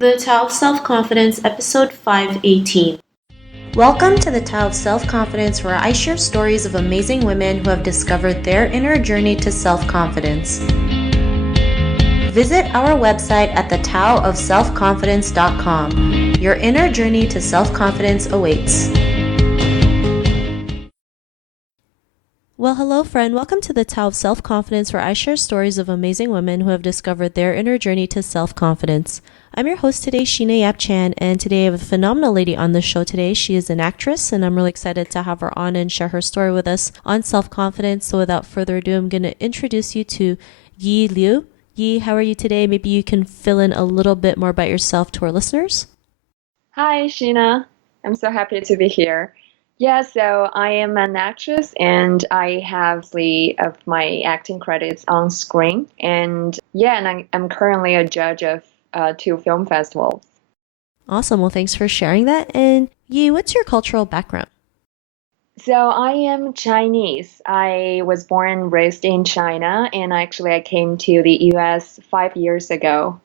The Tao of Self-Confidence, episode 518. Welcome to the Tao of Self-Confidence, where I share stories of amazing women who have discovered their inner journey to self-confidence. Visit our website at thetaoofselfconfidence.com. Your inner journey to self-confidence awaits. Well, hello, friend. Welcome to the Tao of Self-Confidence, where I share stories of amazing women who have discovered their inner journey to self-confidence. I'm your host today, Sheena Yap Chan, and today I have a phenomenal lady on the show today. She is an actress, and I'm really excited to have her on and share her story with us on self-confidence. So without further ado, I'm going to introduce you to Yi Liu. Yi, how are you today? Maybe you can fill in a little bit more about yourself to our listeners. Hi, Sheena. I'm so happy to be here. Yeah, so I am an actress and I have three of my acting credits on screen. And I'm currently a judge of two film festivals. Awesome. Well, thanks for sharing that. And Yi, what's your cultural background? So I am Chinese. I was born and raised in China, and actually I came to the US 5 years ago.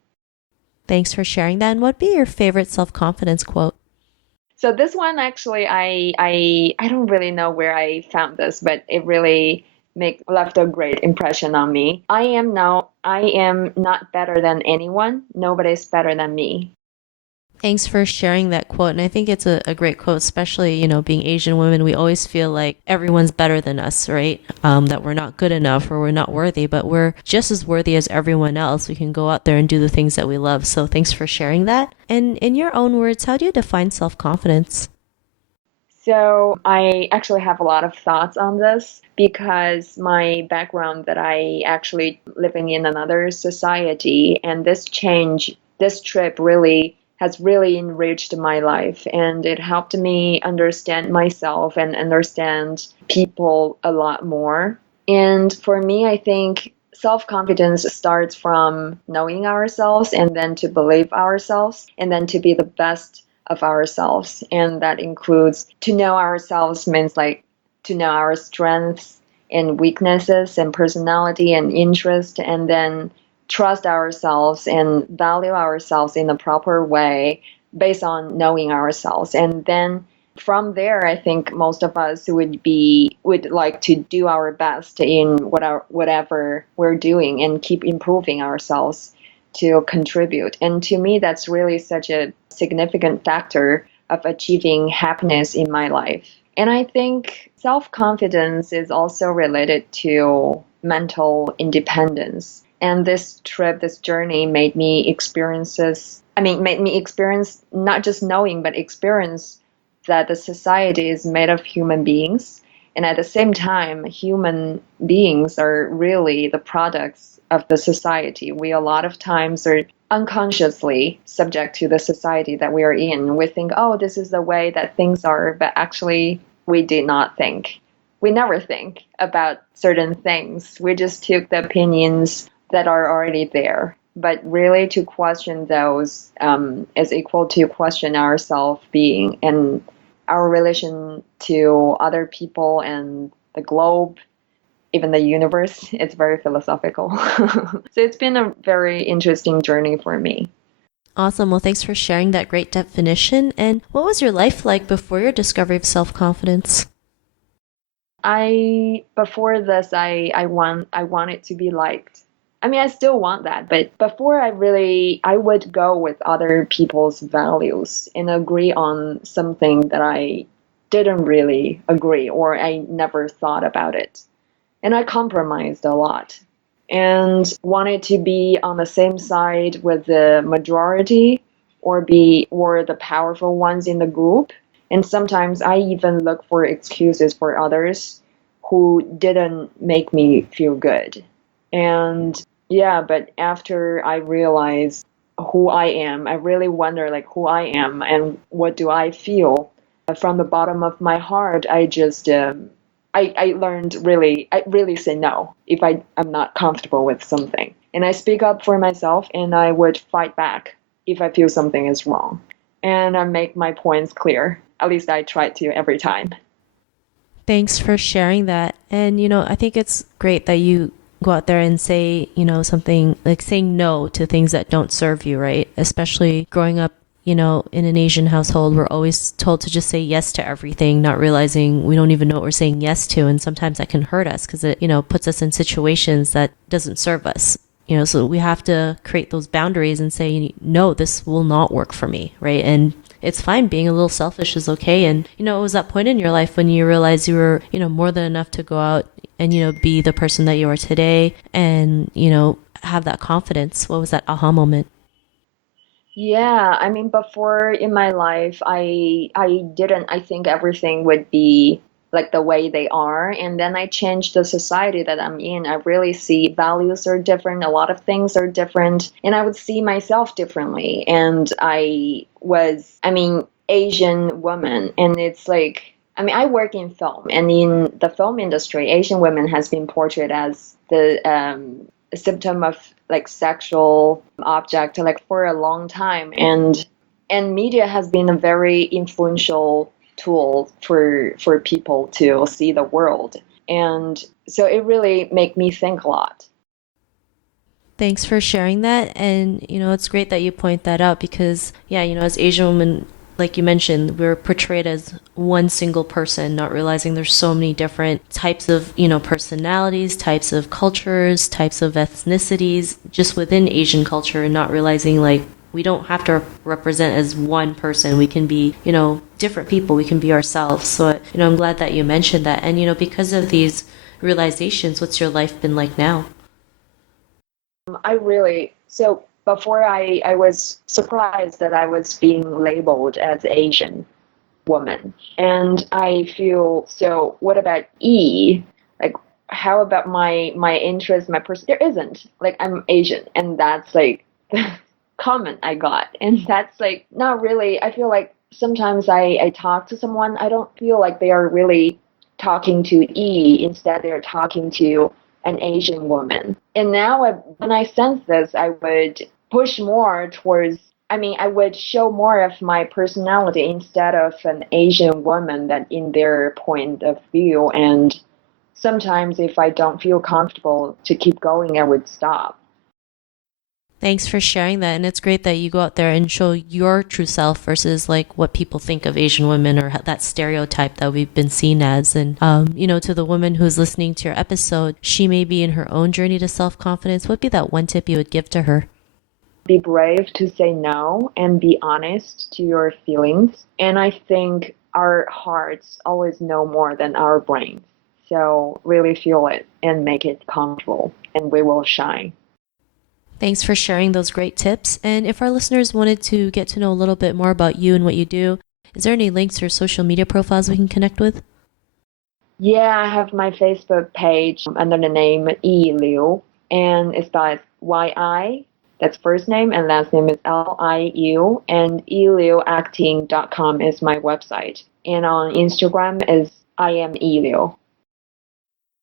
Thanks for sharing that. And what'd be your favorite self-confidence quote? So this one actually, I don't really know where I found this, but it really left a great impression on me. I am not better than anyone. Nobody's better than me. Thanks for sharing that quote. And I think it's a great quote, especially, being Asian women, we always feel like everyone's better than us, right? That we're not good enough or we're not worthy, but we're just as worthy as everyone else. We can go out there and do the things that we love. So thanks for sharing that. And in your own words, how do you define self-confidence? So I actually have a lot of thoughts on this because my background that I actually living in another society, and this trip has really enriched my life, and it helped me understand myself and understand people a lot more. And for me, I think self-confidence starts from knowing ourselves and then to believe ourselves and then to be the best of ourselves. And that includes to know ourselves means like to know our strengths and weaknesses and personality and interest, and then trust ourselves and value ourselves in the proper way based on knowing ourselves. And then from there, I think most of us would like to do our best in whatever we're doing and keep improving ourselves to contribute. And to me, that's really such a significant factor of achieving happiness in my life. And I think self-confidence is also related to mental independence. And this journey made me experience not just knowing, but experience that the society is made of human beings. And at the same time, human beings are really the products of the society. We a lot of times are unconsciously subject to the society that we are in. We think, oh, this is the way that things are, but actually we did not think. We never think about certain things. We just took the opinions that are already there. But really to question those is equal to question our self-being and our relation to other people and the globe, even the universe. It's very philosophical. So it's been a very interesting journey for me. Awesome. Well, thanks for sharing that great definition. And what was your life like before your discovery of self-confidence? Before this, I wanted to be liked. I mean, I still want that, but before I would go with other people's values and agree on something that I didn't really agree or I never thought about it. And I compromised a lot and wanted to be on the same side with the majority or the powerful ones in the group. And sometimes I even look for excuses for others who didn't make me feel good. And yeah, but after I realized who I am, I really wonder like who I am and what do I feel. From the bottom of my heart, I learned I really say no if I'm not comfortable with something. And I speak up for myself and I would fight back if I feel something is wrong. And I make my points clear. At least I try to every time. Thanks for sharing that. And, I think it's great that you go out there and say, something like saying no to things that don't serve you, right? Especially growing up, in an Asian household, we're always told to just say yes to everything, not realizing we don't even know what we're saying yes to. And sometimes that can hurt us because it, puts us in situations that doesn't serve us. So we have to create those boundaries and say, no, this will not work for me, right? And it's fine. Being a little selfish is okay. And, it was that point in your life when you realized you were, more than enough to go out and, be the person that you are today and, have that confidence. What was that aha moment? Yeah, I mean, before in my life, I think everything would be like the way they are. And then I changed the society that I'm in. I really see values are different. A lot of things are different. And I would see myself differently. And Asian woman. And it's like, I work in film. And in the film industry, Asian women has been portrayed as the symptom of like sexual object like for a long time, and media has been a very influential tool for people to see the world, and so it really made me think a lot. Thanks for sharing that. And, it's great that you point that out because, yeah, as Asian women, like you mentioned, we're portrayed as one single person, not realizing there's so many different types of, personalities, types of cultures, types of ethnicities just within Asian culture, and not realizing like we don't have to represent as one person. We can be, different people. We can be ourselves. So, I'm glad that you mentioned that. And, because of these realizations, what's your life been like now? Before I was surprised that I was being labeled as Asian woman. And I feel, so what about E? Like, how about my interest, my person? There isn't. Like, I'm Asian. And that's like the comment I got. And that's like, not really. I feel like sometimes I talk to someone, I don't feel like they are really talking to E. Instead, they're talking to an Asian woman. And now when I sense this, I would push more towards, I would show more of my personality instead of an Asian woman that in their point of view. And sometimes if I don't feel comfortable to keep going, I would stop. Thanks for sharing that. And it's great that you go out there and show your true self versus like what people think of Asian women or that stereotype that we've been seen as. And, to the woman who's listening to your episode, she may be in her own journey to self-confidence. What'd be that one tip you would give to her? Be brave to say no and be honest to your feelings. And I think our hearts always know more than our brains. So really feel it and make it comfortable, and we will shine. Thanks for sharing those great tips. And if our listeners wanted to get to know a little bit more about you and what you do, is there any links or social media profiles we can connect with? Yeah, I have my Facebook page under the name Yi Liu, and it's spelled Y-I, that's first name, and last name is L-I-U, and yiliuacting.com is my website. And on Instagram is I am Yi Liu.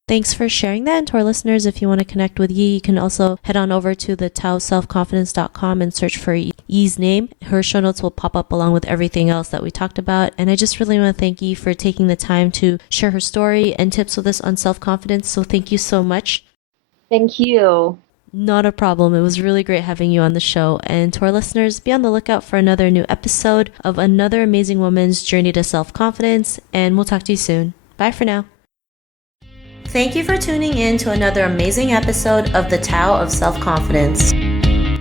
Thanks for sharing that. And to our listeners, if you want to connect with Yi, you can also head on over to the taoselfconfidence.com and search for Yi's name. Her show notes will pop up along with everything else that we talked about. And I just really want to thank Yi for taking the time to share her story and tips with us on self-confidence. So thank you so much. Thank you. Not a problem. It was really great having you on the show. And to our listeners, be on the lookout for another new episode of another amazing woman's journey to self-confidence. And we'll talk to you soon. Bye for now. Thank you for tuning in to another amazing episode of The Tao of Self-Confidence.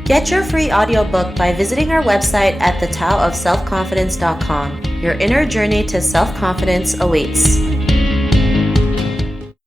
Get your free audiobook by visiting our website at thetaoofselfconfidence.com. Your inner journey to self-confidence awaits.